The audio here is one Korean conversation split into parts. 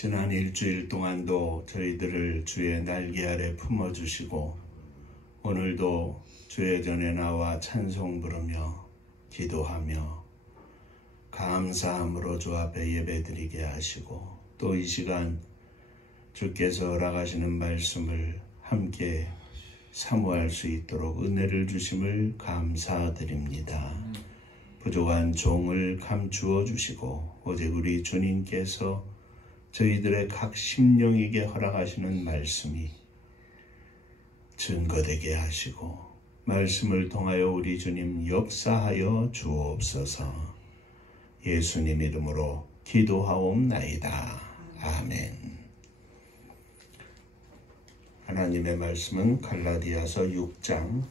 지난 일주일 동안도 저희들을 주의 날개 아래 품어주시고 오늘도 주의 전에 나와 찬송 부르며 기도하며 감사함으로 주 앞에 예배드리게 하시고 또 이 시간 주께서 허락하시는 말씀을 함께 사모할 수 있도록 은혜를 주심을 감사드립니다. 부족한 종을 감추어 주시고 오직 우리 주님께서 저희들의 각 심령에게 허락하시는 말씀이 증거되게 하시고 말씀을 통하여 우리 주님 역사하여 주옵소서. 예수님 이름으로 기도하옵나이다. 아멘. 하나님의 말씀은 갈라디아서 6장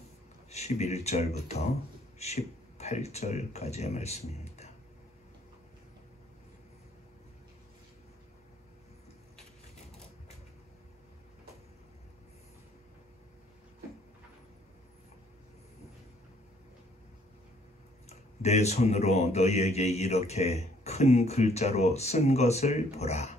11절부터 18절까지의 말씀입니다. 내 손으로 너희에게 이렇게 큰 글자로 쓴 것을 보라.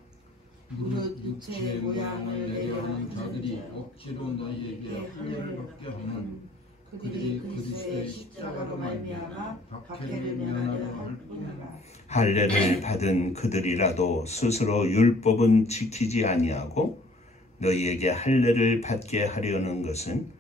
무릇 육체의 모양을 내려는 자들이 억지로 너희에게 할례를 받게 하는 그들이 그리스도의 십자가로 말미암아 박해를 면하려 할 뿐이라. 할례를 받은 그들이라도 스스로 율법은 지키지 아니하고 너희에게 할례를 받게 하려는 것은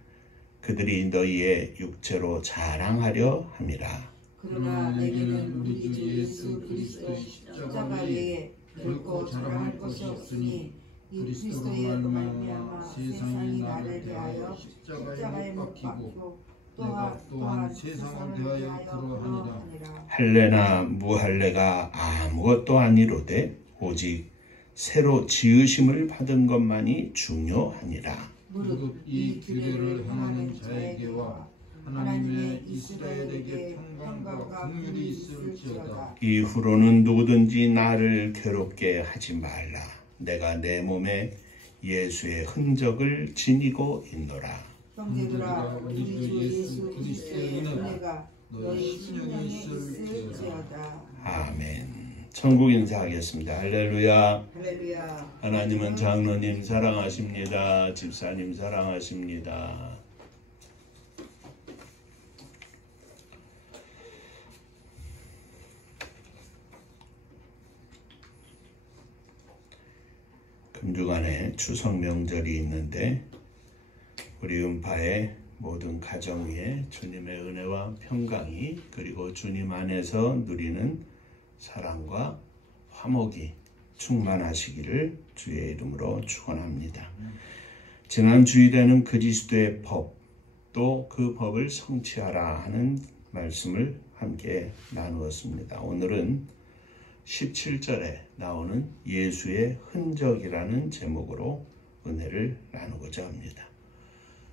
그들이 너희의 육체로 자랑하려 함이라. 그러나 내게는 우리 주 예수 그리스도의 십자가 외에 결코 자랑할 것이 없으니 이 그리스도의 말미암아 세상이 나를 대하여 십자가에 못 박히고 또한 세상을 대하여 그러하니라. 할례나 무할례가 아무것도 아니로되 오직 새로 지으심을 받은 것만이 중요하니라. 무릇 이 규례를 행하는 자에게와 하나님의 이스라엘에게 평강과 긍휼이 있을지어다. 이후로는 누구든지 나를 괴롭게 하지 말라. 내가 내 몸에 예수의 흔적을 지니고 있노라. 형제들아, 우리 주 예수 그리스도의 은혜가 너희 심령에 있을지어다. 아멘. 천국 인사하겠습니다. 할렐루야. 할렐루야. 하나님은 장로님 사랑하십니다. 집사님 사랑하십니다. 금주간에 추석 명절이 있는데 우리 음파의 모든 가정 위에 주님의 은혜와 평강이 그리고 주님 안에서 누리는 사랑과 화목이 충만하시기를 주의 이름으로 축원합니다. 지난 주일에는 그리스도의 법 또 그 법을 성취하라 하는 말씀을 함께 나누었습니다. 오늘은 17절에 나오는 예수의 흔적이라는 제목으로 은혜를 나누고자 합니다.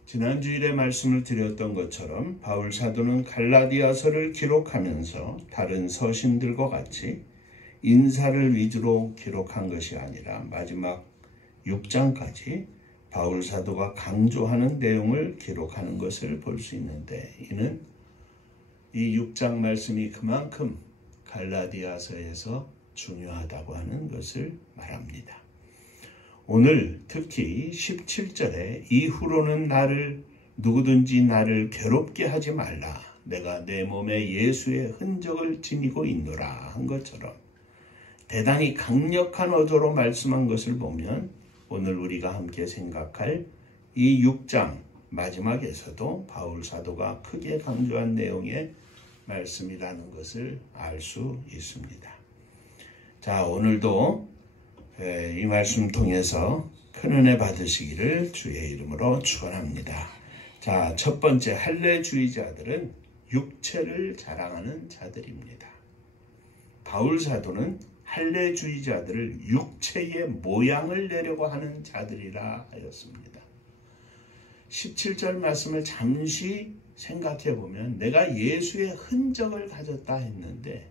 지난 주일에 말씀을 드렸던 것처럼 바울 사도는 갈라디아서를 기록하면서 다른 서신들과 같이 인사를 위주로 기록한 것이 아니라 마지막 6장까지 바울 사도가 강조하는 내용을 기록하는 것을 볼 수 있는데 이는 이 6장 말씀이 그만큼 갈라디아서에서 중요하다고 하는 것을 말합니다. 오늘 특히 17절에 이후로는 누구든지 나를 괴롭게 하지 말라. 내가 내 몸에 예수의 흔적을 지니고 있노라 한 것처럼 대단히 강력한 어조로 말씀한 것을 보면 오늘 우리가 함께 생각할 이 6장 마지막에서도 바울 사도가 크게 강조한 내용의 말씀이라는 것을 알 수 있습니다. 자, 오늘도 이 말씀 통해서 큰 은혜 받으시기를 주의 이름으로 축원합니다. 자, 첫 번째 할례주의자들은 육체를 자랑하는 자들입니다. 바울 사도는 할례주의자들을 육체의 모양을 내려고 하는 자들이라 하였습니다. 17절 말씀을 잠시 생각해 보면 내가 예수의 흔적을 가졌다 했는데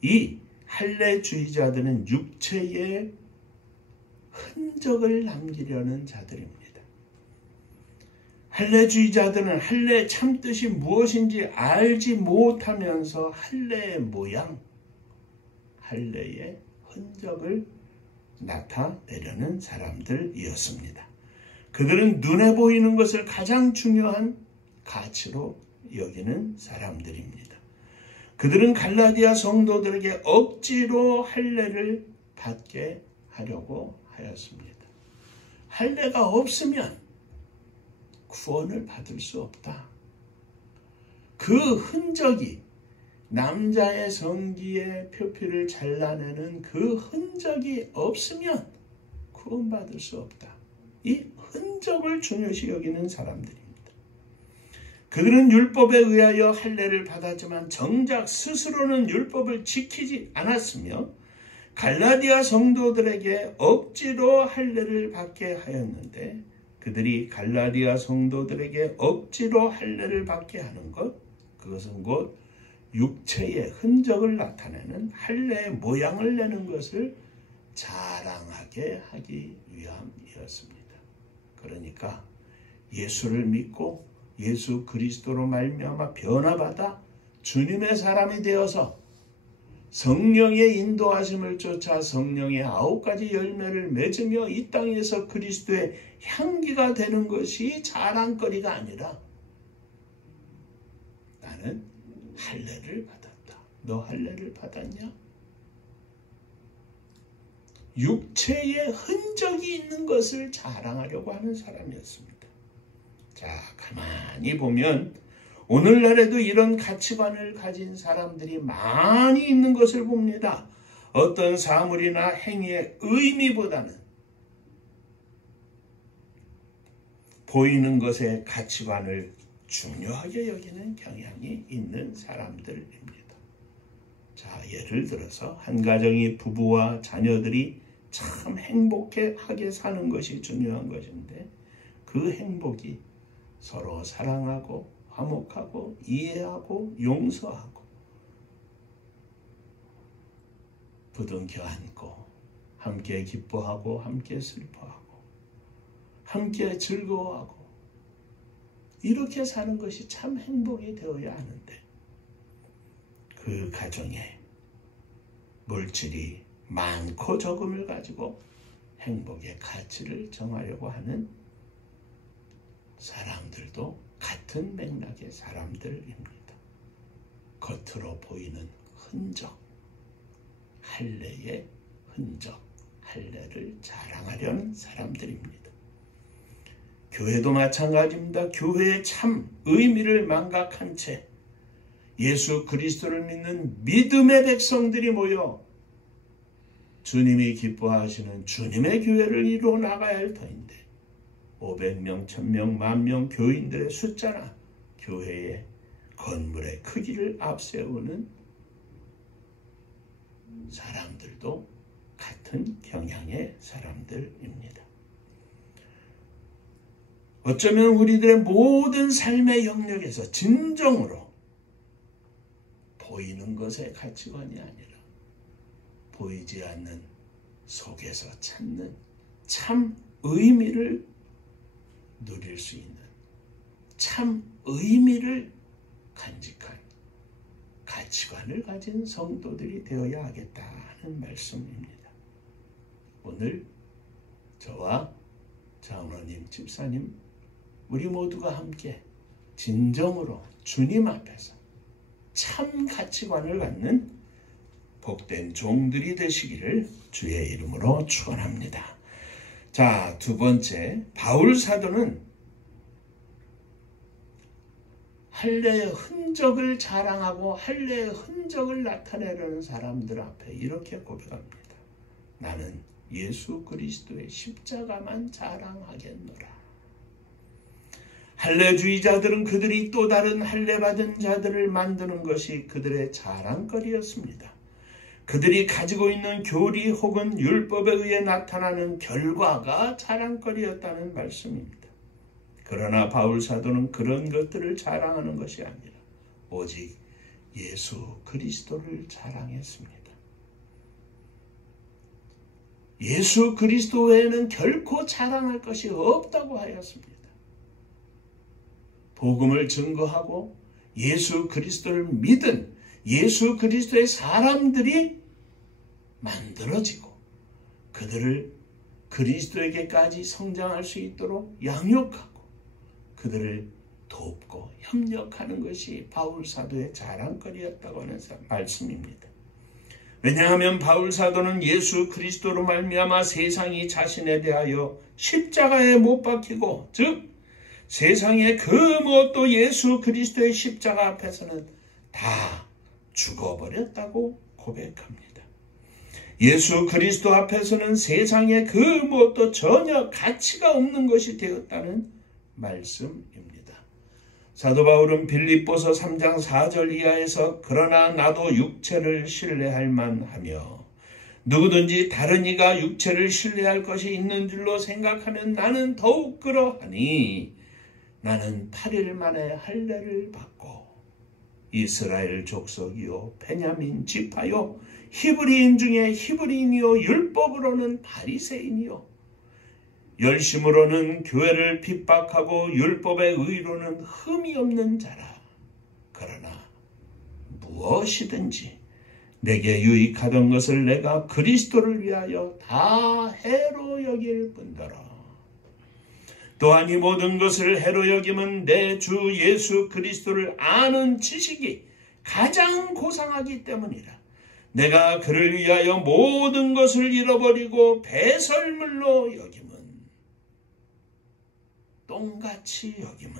이 할례주의자들은 육체의 흔적을 남기려는 자들입니다. 할례주의자들은 할례 참뜻이 무엇인지 알지 못하면서 할례의 모양, 할례의 흔적을 나타내려는 사람들이었습니다. 그들은 눈에 보이는 것을 가장 중요한 가치로 여기는 사람들입니다. 그들은 갈라디아 성도들에게 억지로 할례를 받게 하려고 하였습니다. 할례가 없으면 구원을 받을 수 없다. 그 흔적이 남자의 성기의 표피를 잘라내는 그 흔적이 없으면 구원받을 수 없다. 이 흔적을 중요시 여기는 사람들입니다. 그들은 율법에 의하여 할례를 받았지만 정작 스스로는 율법을 지키지 않았으며 갈라디아 성도들에게 억지로 할례를 받게 하였는데 그들이 갈라디아 성도들에게 억지로 할례를 받게 하는 것, 그것은 곧 육체의 흔적을 나타내는 할례의 모양을 내는 것을 자랑하게 하기 위함이었습니다. 그러니까 예수를 믿고 예수 그리스도로 말미암아 변화받아 주님의 사람이 되어서 성령의 인도하심을 쫓아 성령의 9가지 열매를 맺으며 이 땅에서 그리스도의 향기가 되는 것이 자랑거리가 아니라 나는 할례를 받았다. 너 할례를 받았냐? 육체의 흔적이 있는 것을 자랑하려고 하는 사람이었습니다. 자, 가만히 보면 오늘날에도 이런 가치관을 가진 사람들이 많이 있는 것을 봅니다. 어떤 사물이나 행위의 의미보다는 보이는 것의 가치관을 중요하게 여기는 경향이 있는 사람들입니다. 자, 예를 들어서 한 가정의 부부와 자녀들이 참 행복하게 사는 것이 중요한 것인데 그 행복이 서로 사랑하고 화목하고 이해하고 용서하고 부둥켜 안고 함께 기뻐하고 함께 슬퍼하고 함께 즐거워하고 이렇게 사는 것이 참 행복이 되어야 하는데 그 가정에 물질이 많고 적음을 가지고 행복의 가치를 정하려고 하는 사람들도 같은 맥락의 사람들입니다. 겉으로 보이는 흔적, 할례의 흔적, 할례를 자랑하려는 사람들입니다. 교회도 마찬가지입니다. 교회의 참 의미를 망각한 채 예수 그리스도를 믿는 믿음의 백성들이 모여 주님이 기뻐하시는 주님의 교회를 이루어 나가야 할 터인데 500명, 1000명, 10,000명 교인들의 숫자나 교회의 건물의 크기를 앞세우는 사람들도 같은 경향의 사람들입니다. 어쩌면 우리들의 모든 삶의 영역에서 진정으로 보이는 것의 가치관이 아니라 보이지 않는 속에서 찾는 참 의미를 누릴 수 있는 참 의미를 간직한 가치관을 가진 성도들이 되어야 하겠다 하는 말씀입니다. 오늘 저와 장로님, 집사님 우리 모두가 함께 진정으로 주님 앞에서 참 가치관을 갖는 복된 종들이 되시기를 주의 이름으로 축원합니다. 자, 두 번째, 바울 사도는 할례의 흔적을 자랑하고 할례의 흔적을 나타내려는 사람들 앞에 이렇게 고백합니다. 나는 예수 그리스도의 십자가만 자랑하겠노라. 할례주의자들은 그들이 또 다른 할례받은 자들을 만드는 것이 그들의 자랑거리였습니다. 그들이 가지고 있는 교리 혹은 율법에 의해 나타나는 결과가 자랑거리였다는 말씀입니다. 그러나 바울 사도는 그런 것들을 자랑하는 것이 아니라 오직 예수 그리스도를 자랑했습니다. 예수 그리스도 외에는 결코 자랑할 것이 없다고 하였습니다. 복음을 증거하고 예수 그리스도를 믿은 예수 그리스도의 사람들이 만들어지고 그들을 그리스도에게까지 성장할 수 있도록 양육하고 그들을 돕고 협력하는 것이 바울 사도의 자랑거리였다고 하는 말씀입니다. 왜냐하면 바울 사도는 예수 그리스도로 말미암아 세상이 자신에 대하여 십자가에 못 박히고, 즉 세상의 그 무엇도 예수 그리스도의 십자가 앞에서는 다 죽어버렸다고 고백합니다. 예수 그리스도 앞에서는 세상의 그 무엇도 전혀 가치가 없는 것이 되었다는 말씀입니다. 사도 바울은 빌립보서 3장 4절 이하에서 그러나 나도 육체를 신뢰할 만하며 누구든지 다른 이가 육체를 신뢰할 것이 있는 줄로 생각하면 나는 더욱 그러하니 나는 8일 만에 할례를 받고 이스라엘 족속이요 베냐민 지파요 히브리인 중에 히브리인이요 율법으로는 바리새인이요 열심으로는 교회를 핍박하고 율법의 의로는 흠이 없는 자라. 그러나 무엇이든지 내게 유익하던 것을 내가 그리스도를 위하여 다 해로 여길 뿐더러 또한 이 모든 것을 해로 여김은 내 주 예수 그리스도를 아는 지식이 가장 고상하기 때문이라. 내가 그를 위하여 모든 것을 잃어버리고 배설물로 여김은 똥같이 여김은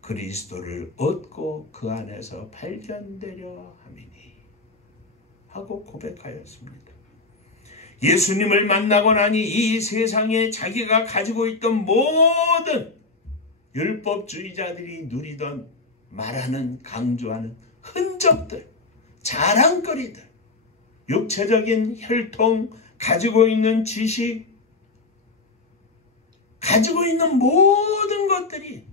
그리스도를 얻고 그 안에서 발견되려 함이니 하고 고백하였습니다. 예수님을 만나고 나니 이 세상에 자기가 가지고 있던 모든 율법주의자들이 누리던 말하는 강조하는 흔적들, 자랑거리들, 육체적인 혈통, 가지고 있는 지식, 가지고 있는 모든 것들이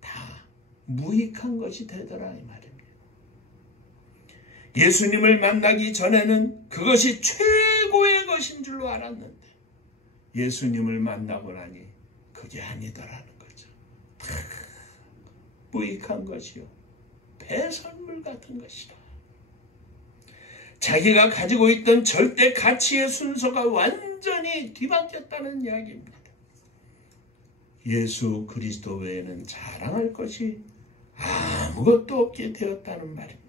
다 무익한 것이 되더라 이 말입니다. 예수님을 만나기 전에는 그것이 최고의 것인 줄로 알았는데 예수님을 만나고 나니 그게 아니더라는 거죠. 다 무익한 것이요 배설물 같은 것이라. 자기가 가지고 있던 절대 가치의 순서가 완전히 뒤바뀌었다는 이야기입니다. 예수 그리스도 외에는 자랑할 것이 아무것도 없게 되었다는 말입니다.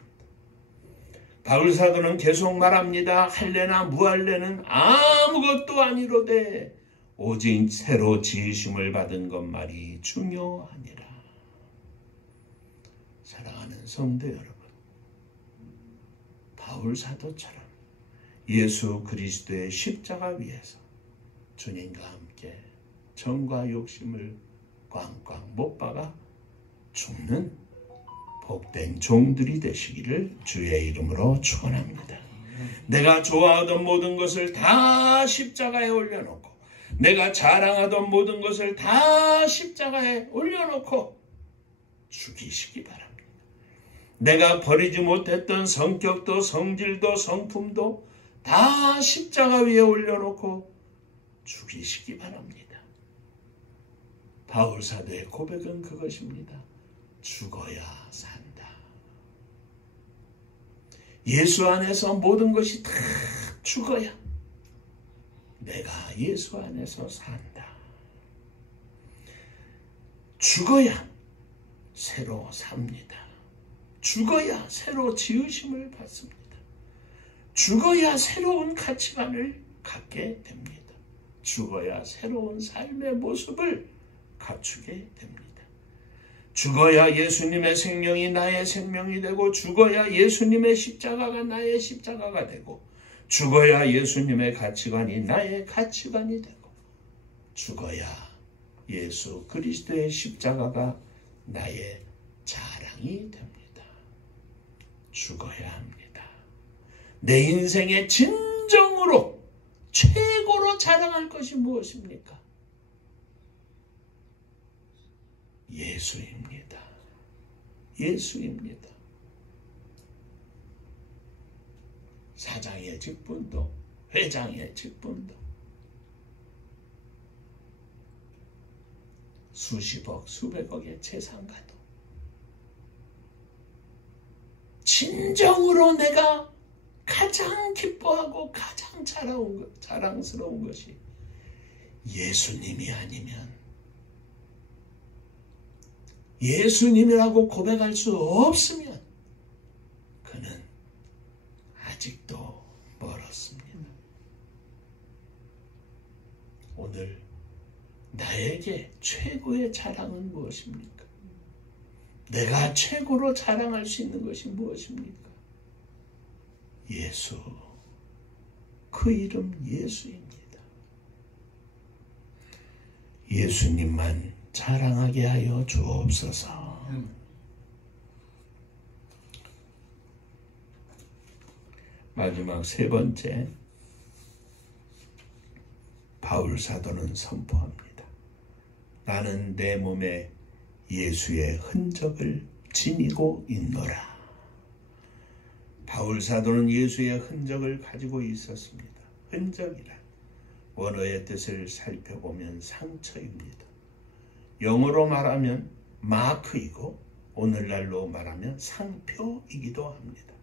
바울 사도는 계속 말합니다. 할례나 무할례는 아무것도 아니로되 오직 새로 지으심을 받은 것만이 중요하니라. 사랑하는 성도 여러분, 바울 사도처럼 예수 그리스도의 십자가 위에서 주님과 함께 정과 욕심을 꽝꽝 못 박아 죽는 복된 종들이 되시기를 주의 이름으로 축원합니다. 내가 좋아하던 모든 것을 다 십자가에 올려놓고 내가 자랑하던 모든 것을 다 십자가에 올려놓고 죽이시기 바랍니다. 내가 버리지 못했던 성격도 성질도 성품도 다 십자가 위에 올려놓고 죽이시기 바랍니다. 바울 사도의 고백은 그것입니다. 죽어야 산다. 예수 안에서 모든 것이 다 죽어야 내가 예수 안에서 산다. 죽어야 새로 삽니다. 죽어야 새로 지으심을 받습니다. 죽어야 새로운 가치관을 갖게 됩니다. 죽어야 새로운 삶의 모습을 갖추게 됩니다. 죽어야 예수님의 생명이 나의 생명이 되고 죽어야 예수님의 십자가가 나의 십자가가 되고 죽어야 예수님의 가치관이 나의 가치관이 되고 죽어야 예수 그리스도의 십자가가 나의 자랑이 됩니다. 죽어야 합니다. 내 인생의 진정으로 최고로 자랑할 것이 무엇입니까? 예수입니다. 예수입니다. 사장의 직분도 회장의 직분도 수십억 수백억의 재산가도 진정으로 내가 가장 기뻐하고 가장 자랑스러운 것이 예수님이 아니면, 예수님이라고 고백할 수 없으면 그는 아직도 멀었습니다. 오늘 나에게 최고의 자랑은 무엇입니까? 내가 최고로 자랑할 수 있는 것이 무엇입니까? 예수, 그 이름 예수입니다. 예수님만 자랑하게 하여 주옵소서. 마지막 세 번째, 바울 사도는 선포합니다. 나는 내 몸에 예수의 흔적을 지니고 있노라. 바울 사도는 예수의 흔적을 가지고 있었습니다. 흔적이라 원어의 뜻을 살펴보면 상처입니다. 영어로 말하면 마크이고 오늘날로 말하면 상표이기도 합니다.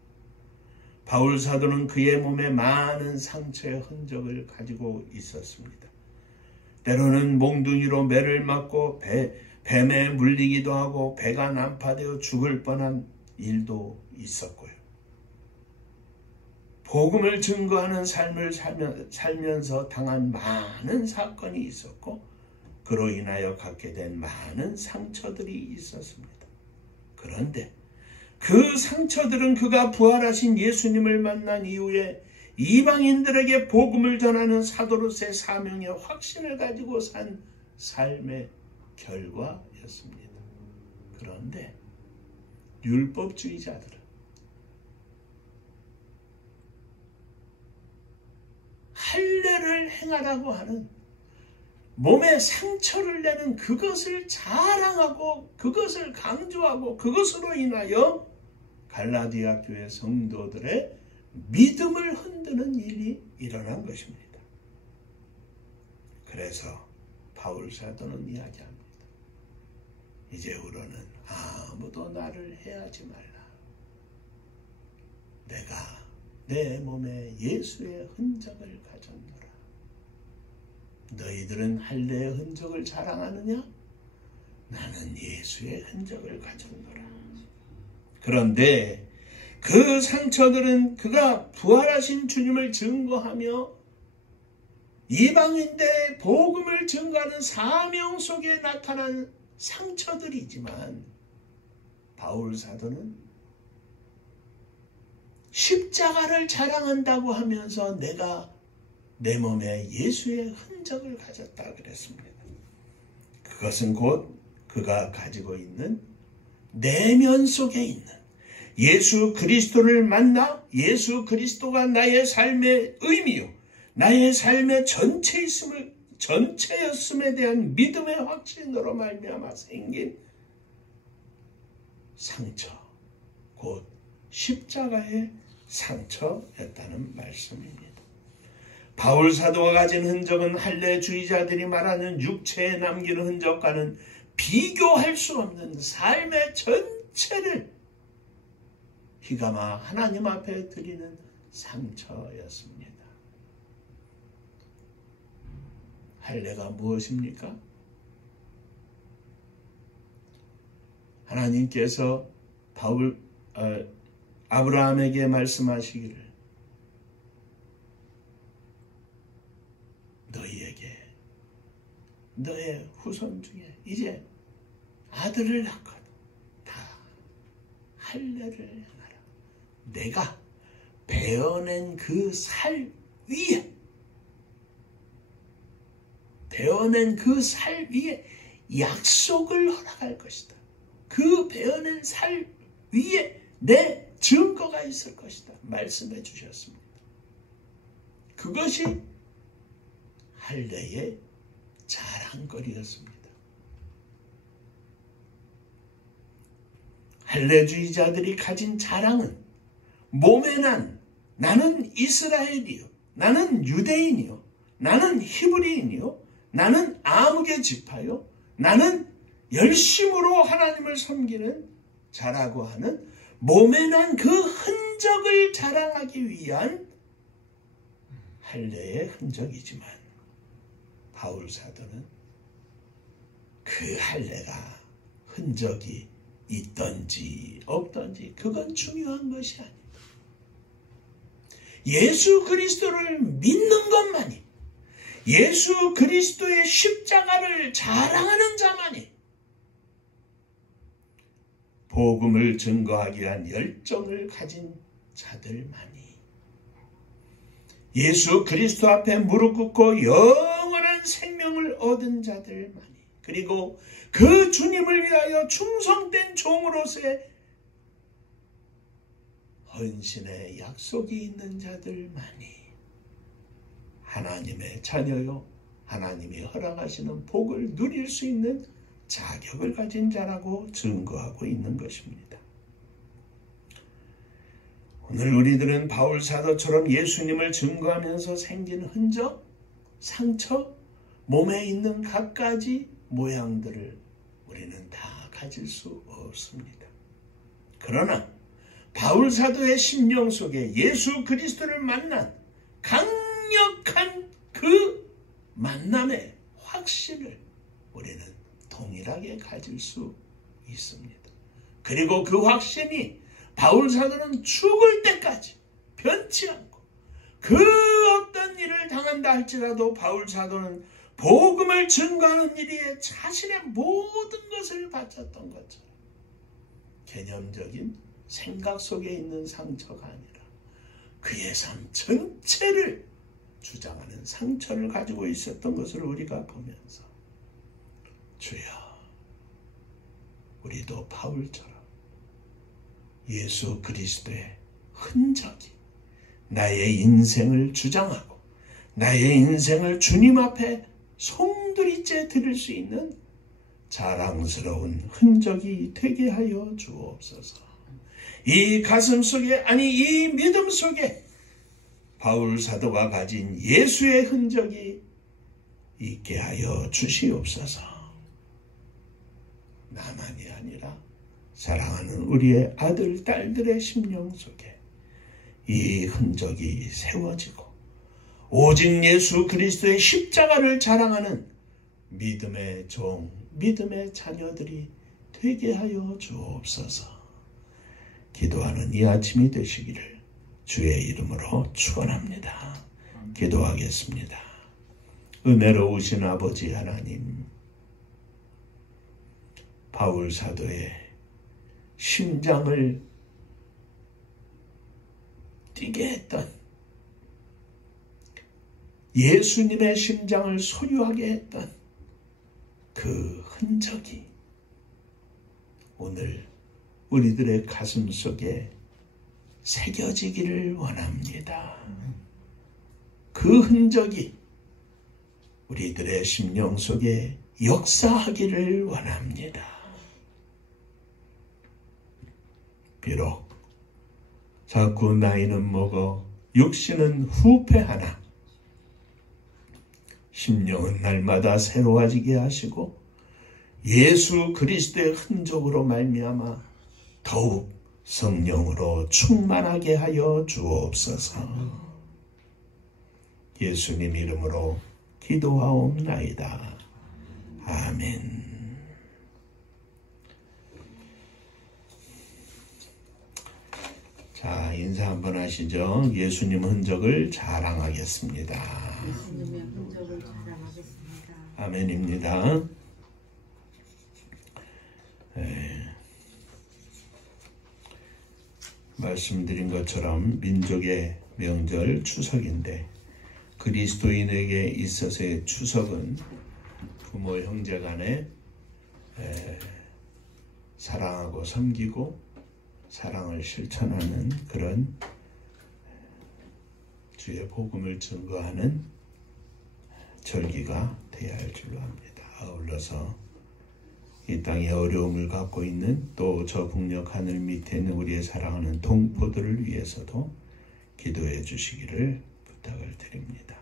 바울 사도는 그의 몸에 많은 상처의 흔적을 가지고 있었습니다. 때로는 몽둥이로 매를 맞고 뱀에 물리기도 하고 배가 난파되어 죽을 뻔한 일도 있었고요. 복음을 증거하는 삶을 살면서 당한 많은 사건이 있었고 그로 인하여 갖게 된 많은 상처들이 있었습니다. 그런데 그 상처들은 그가 부활하신 예수님을 만난 이후에 이방인들에게 복음을 전하는 사도로서의 사명의 확신을 가지고 산 삶의 결과였습니다. 그런데 율법주의자들은 할례를 행하라고 하는, 몸에 상처를 내는 그것을 자랑하고 그것을 강조하고 그것으로 인하여 갈라디아 교회 성도들의 믿음을 흔드는 일이 일어난 것입니다. 그래서 바울 사도는 이야기합니다. 이제후로는 아무도 나를 해하지 말라. 내가 내 몸에 예수의 흔적을 가졌노라. 너희들은 할례의 흔적을 자랑하느냐? 나는 예수의 흔적을 가졌노라. 그런데 그 상처들은 그가 부활하신 주님을 증거하며 이방인들의 복음을 증거하는 사명 속에 나타난 상처들이지만 바울 사도는 십자가를 자랑한다고 하면서 내가 내 몸에 예수의 흔적을 가졌다 그랬습니다. 그것은 곧 그가 가지고 있는 내면 속에 있는 예수 그리스도를 만나 예수 그리스도가 나의 삶의 의미요 나의 삶의 전체였음에 대한 믿음의 확신으로 말미암아 생긴 상처, 곧 십자가의 상처였다는 말씀입니다. 바울 사도가 가진 흔적은 할례주의자들이 말하는 육체에 남기는 흔적과는 비교할 수 없는 삶의 전체를 휘감아 하나님 앞에 드리는 상처였습니다. 할례가 무엇입니까? 하나님께서 아브라함에게 말씀하시기를 너희에게 너의 후손 중에 이제 아들을 낳거든 다 할례를 행하라. 내가 베어낸 그 살 위에 약속을 허락할 것이다. 그 베어낸 살 위에 내 증거가 있을 것이다. 말씀해 주셨습니다. 그것이 할례의 자랑거리였습니다. 할례주의자들이 가진 자랑은 몸에 나는 이스라엘이요, 나는 유대인이요, 나는 히브리인이요, 나는 아무개 지파요, 나는 열심으로 하나님을 섬기는 자라고 하는 몸에 난 그 흔적을 자랑하기 위한 할례의 흔적이지만 바울 사도는 그 할례가 흔적이 있던지 없던지 그건 중요한 것이 아니다. 예수 그리스도를 믿는 것만이, 예수 그리스도의 십자가를 자랑하는 자만이, 복음을 증거하기 위한 열정을 가진 자들만이, 예수 그리스도 앞에 무릎 꿇고 영원한 생명을 얻은 자들만이, 그리고 그 주님을 위하여 충성된 종으로서의 헌신의 약속이 있는 자들만이 하나님의 자녀요, 하나님이 허락하시는 복을 누릴 수 있는 자격을 가진 자라고 증거하고 있는 것입니다. 오늘 우리들은 바울 사도처럼 예수님을 증거하면서 생긴 흔적, 상처, 몸에 있는 갖가지 모양들을 우리는 다 가질 수 없습니다. 그러나 바울 사도의 심령 속에 예수 그리스도를 만난 강력한 그 만남의 확신을 우리는 동일하게 가질 수 있습니다. 그리고 그 확신이 바울 사도는 죽을 때까지 변치 않고 그 어떤 일을 당한다 할지라도 바울 사도는 복음을 증거하는 일에 자신의 모든 것을 바쳤던 것처럼 개념적인 생각 속에 있는 상처가 아니라 그의 삶 전체를 주장하는 상처를 가지고 있었던 것을 우리가 보면서 주여, 우리도 바울처럼 예수 그리스도의 흔적이 나의 인생을 주장하고 나의 인생을 주님 앞에 송두리째 드릴 수 있는 자랑스러운 흔적이 되게 하여 주옵소서. 이 가슴 속에, 아니 이 믿음 속에 바울 사도가 가진 예수의 흔적이 있게 하여 주시옵소서. 나만이 아니라 사랑하는 우리의 아들, 딸들의 심령 속에 이 흔적이 세워지고 오직 예수 그리스도의 십자가를 자랑하는 믿음의 종, 믿음의 자녀들이 되게 하여 주옵소서. 기도하는 이 아침이 되시기를 주의 이름으로 축원합니다. 기도하겠습니다. 은혜로우신 아버지 하나님, 바울 사도의 심장을 뛰게 했던, 예수님의 심장을 소유하게 했던 그 흔적이 오늘 우리들의 가슴 속에 새겨지기를 원합니다. 그 흔적이 우리들의 심령 속에 역사하기를 원합니다. 비록 자꾸 나이는 먹어 육신은 후패하나 심령은 날마다 새로워지게 하시고 예수 그리스도의 흔적으로 말미암아 더욱 성령으로 충만하게 하여 주옵소서. 예수님 이름으로 기도하옵나이다. 아멘. 자, 인사 한번 하시죠. 예수님 흔적을 자랑하겠습니다. 예수님의 흔적을 자랑하겠습니다. 아멘입니다. 말씀드린 것처럼 민족의 명절 추석인데 그리스도인에게 있어서의 추석은 부모 형제 간에 사랑하고 섬기고 사랑을 실천하는 그런 주의 복음을 증거하는 절기가 되어야 할 줄로 압니다. 아울러서 이 땅에 어려움을 갖고 있는 또 저 북녘 하늘 밑에 있는 우리의 사랑하는 동포들을 위해서도 기도해 주시기를 부탁을 드립니다.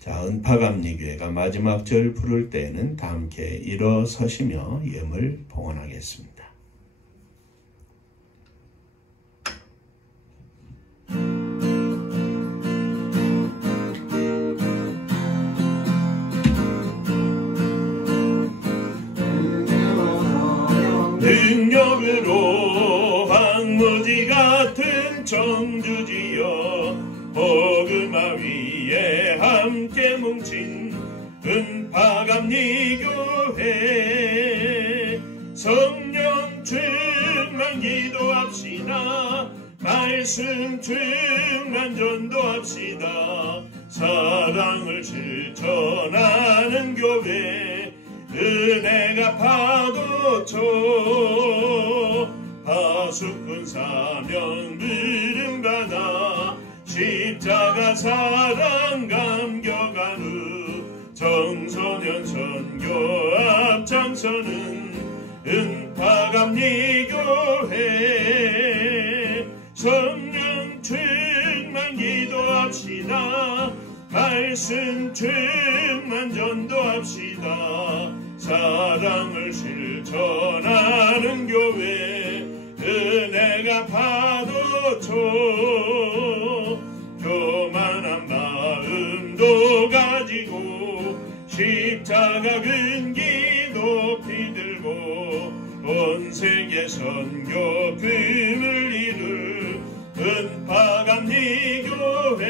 자, 은파감리교회가 마지막 절 부를 때에는 다 함께 일어서시며 예물 봉헌하겠습니다. 능력으로 황무지 같은 청주지여 복음화 위에 함께 뭉친 은파감리 교회 성령 충만 기도합시다. 말씀 충만 전도합시다. 사랑을 실천하는 교회 은혜가 파도쳐 파수꾼 사명 부름받아 십자가 사랑 감격한 후 청소년 선교 앞장서는 은파감리 교회 성령 충만 기도합시다. 말씀 충만 전도합시다. 사랑을 실천하는 교회 은혜가 파도쳐 교만한 마음도 가지고 십자가 근기 높이 들고 온 세계 선교 꿈을 이룰 은파감리 교회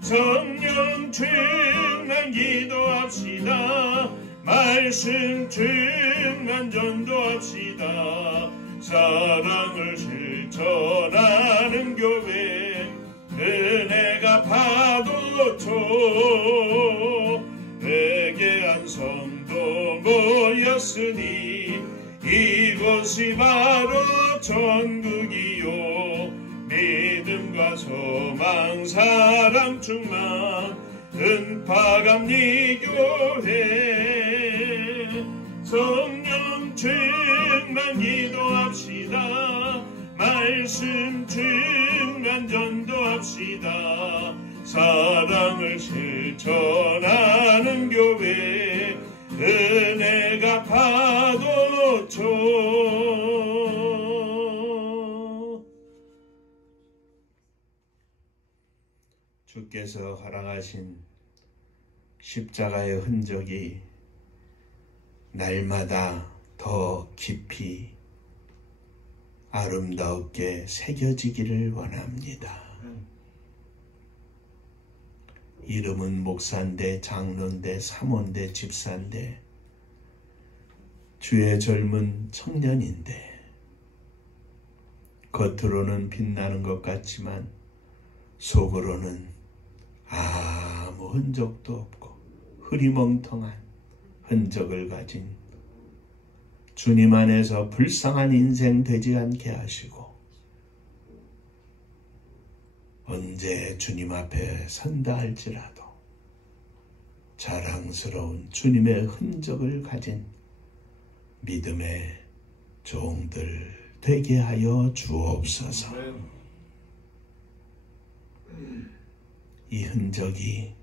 성령 충만 기도합시다. 말씀 충만 전도합시다. 사랑을 실천하는 교회 은혜가 파도쳐 회개한 성도 모였으니 이곳이 바로 천국이요 믿음과 소망 사랑 충만 은파감리 교회 성령 충만 기도합시다. 말씀 충만 전도합시다. 사랑을 실천하는 교회 은혜가 파도쳐 주께서 허락하신 십자가의 흔적이 날마다 더 깊이 아름답게 새겨지기를 원합니다. 이름은 목사인데 장로인데 사모인데 집사인데 주의 젊은 청년인데 겉으로는 빛나는 것 같지만 속으로는 아무 흔적도 없고 흐리멍텅한 흔적을 가진 주님 안에서 불쌍한 인생 되지 않게 하시고 언제 주님 앞에 선다 할지라도 자랑스러운 주님의 흔적을 가진 믿음의 종들 되게 하여 주옵소서. 이 흔적이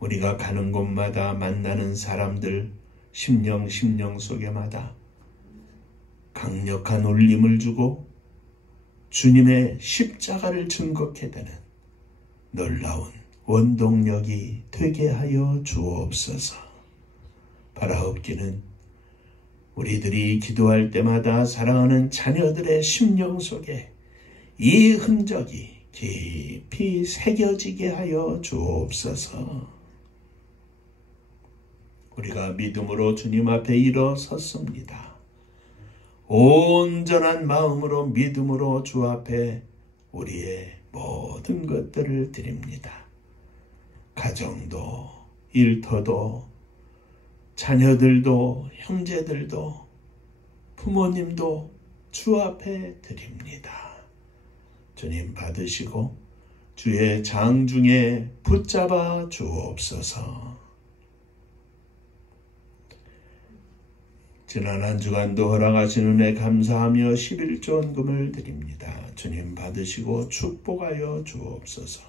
우리가 가는 곳마다 만나는 사람들 심령 속에마다 강력한 울림을 주고 주님의 십자가를 증거케 되는 놀라운 원동력이 되게 하여 주옵소서. 바라옵기는 우리들이 기도할 때마다 사랑하는 자녀들의 심령 속에 이 흔적이 깊이 새겨지게 하여 주옵소서. 우리가 믿음으로 주님 앞에 일어섰습니다. 온전한 마음으로 믿음으로 주 앞에 우리의 모든 것들을 드립니다. 가정도 일터도 자녀들도 형제들도 부모님도 주 앞에 드립니다. 주님 받으시고 주의 장중에 붙잡아 주옵소서. 지난 한 주간도 허락하신 은혜 감사하며 11조 헌금을 드립니다. 주님 받으시고 축복하여 주옵소서.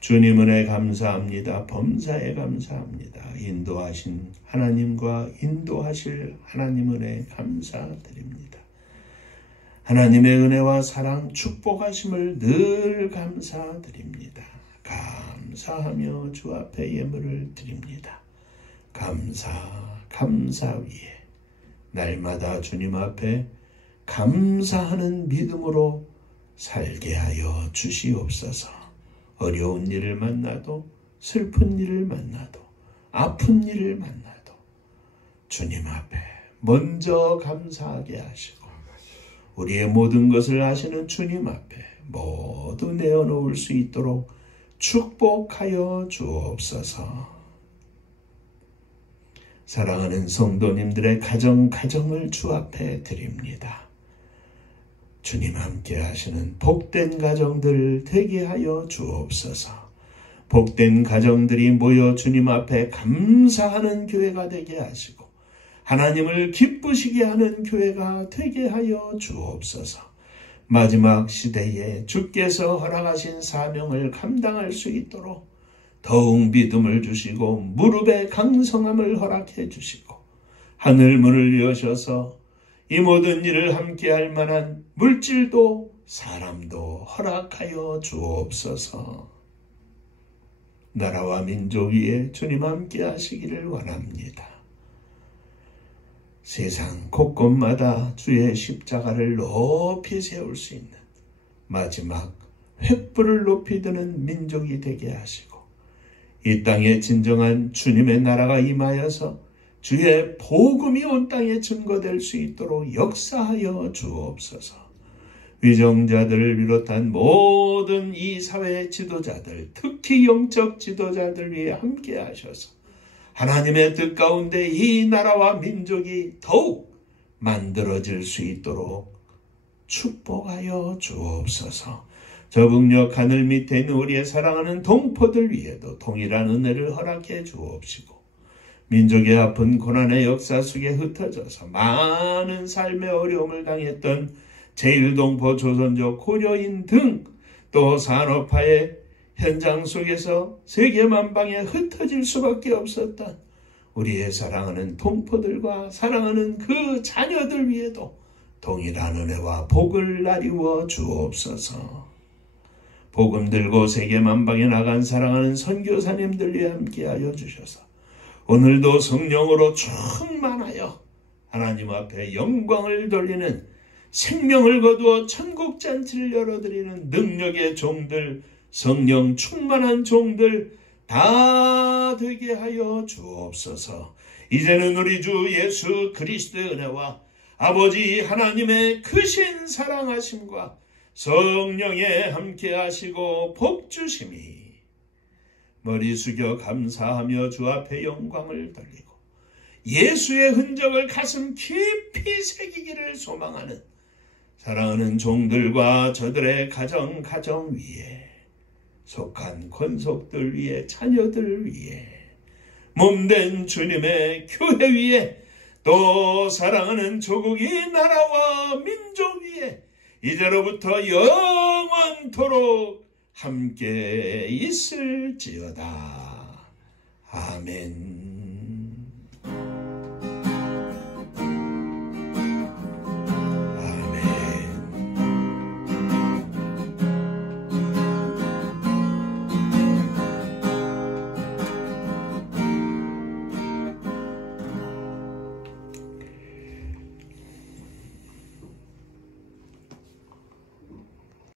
주님 은혜 감사합니다. 범사에 감사합니다. 인도하신 하나님과 인도하실 하나님 은혜 감사드립니다. 하나님의 은혜와 사랑 축복하심을 늘 감사드립니다. 감사하며 주 앞에 예물을 드립니다. 감사 위에 날마다 주님 앞에 감사하는 믿음으로 살게 하여 주시옵소서. 어려운 일을 만나도, 슬픈 일을 만나도, 아픈 일을 만나도 주님 앞에 먼저 감사하게 하시고, 우리의 모든 것을 아시는 주님 앞에 모두 내어놓을 수 있도록 축복하여 주옵소서. 사랑하는 성도님들의 가정을 주 앞에 드립니다. 주님 함께 하시는 복된 가정들 되게 하여 주옵소서. 복된 가정들이 모여 주님 앞에 감사하는 교회가 되게 하시고, 하나님을 기쁘시게 하는 교회가 되게 하여 주옵소서. 마지막 시대에 주께서 허락하신 사명을 감당할 수 있도록 더욱 믿음을 주시고 무릎의 강성함을 허락해 주시고 하늘 문을 여셔서 이 모든 일을 함께할 만한 물질도 사람도 허락하여 주옵소서. 나라와 민족 위에 주님 함께 하시기를 원합니다. 세상 곳곳마다 주의 십자가를 높이 세울 수 있는 마지막 횃불을 높이 드는 민족이 되게 하시고, 이 땅에 진정한 주님의 나라가 임하여서 주의 복음이 온 땅에 증거될 수 있도록 역사하여 주옵소서. 위정자들을 비롯한 모든 이 사회의 지도자들, 특히 영적 지도자들 위해 함께 하셔서 하나님의 뜻 가운데 이 나라와 민족이 더욱 만들어질 수 있도록 축복하여 주옵소서. 저북녘 하늘 밑에 있는 우리의 사랑하는 동포들 위에도 동일한 은혜를 허락해 주옵시고, 민족의 아픈 고난의 역사 속에 흩어져서 많은 삶의 어려움을 당했던 제1동포 조선족 고려인 등 또 산업화의 현장 속에서 세계만방에 흩어질 수밖에 없었던 우리의 사랑하는 동포들과 사랑하는 그 자녀들 위에도 동일한 은혜와 복을 나리워 주옵소서. 복음 들고 세계만방에 나간 사랑하는 선교사님들과 함께하여 주셔서 오늘도 성령으로 충만하여 하나님 앞에 영광을 돌리는, 생명을 거두어 천국잔치를 열어드리는 능력의 종들, 성령 충만한 종들 다 되게 하여 주옵소서. 이제는 우리 주 예수 그리스도의 은혜와 아버지 하나님의 크신 사랑하심과 성령의 함께하시고 복주심이 머리 숙여 감사하며 주 앞에 영광을 돌리고 예수의 흔적을 가슴 깊이 새기기를 소망하는 사랑하는 종들과 저들의 가정 위에 속한 권속들 위에, 자녀들 위에, 몸된 주님의 교회 위에, 또 사랑하는 조국이 나라와 민족 위에 이제로부터 영원토록 함께 있을지어다. 아멘.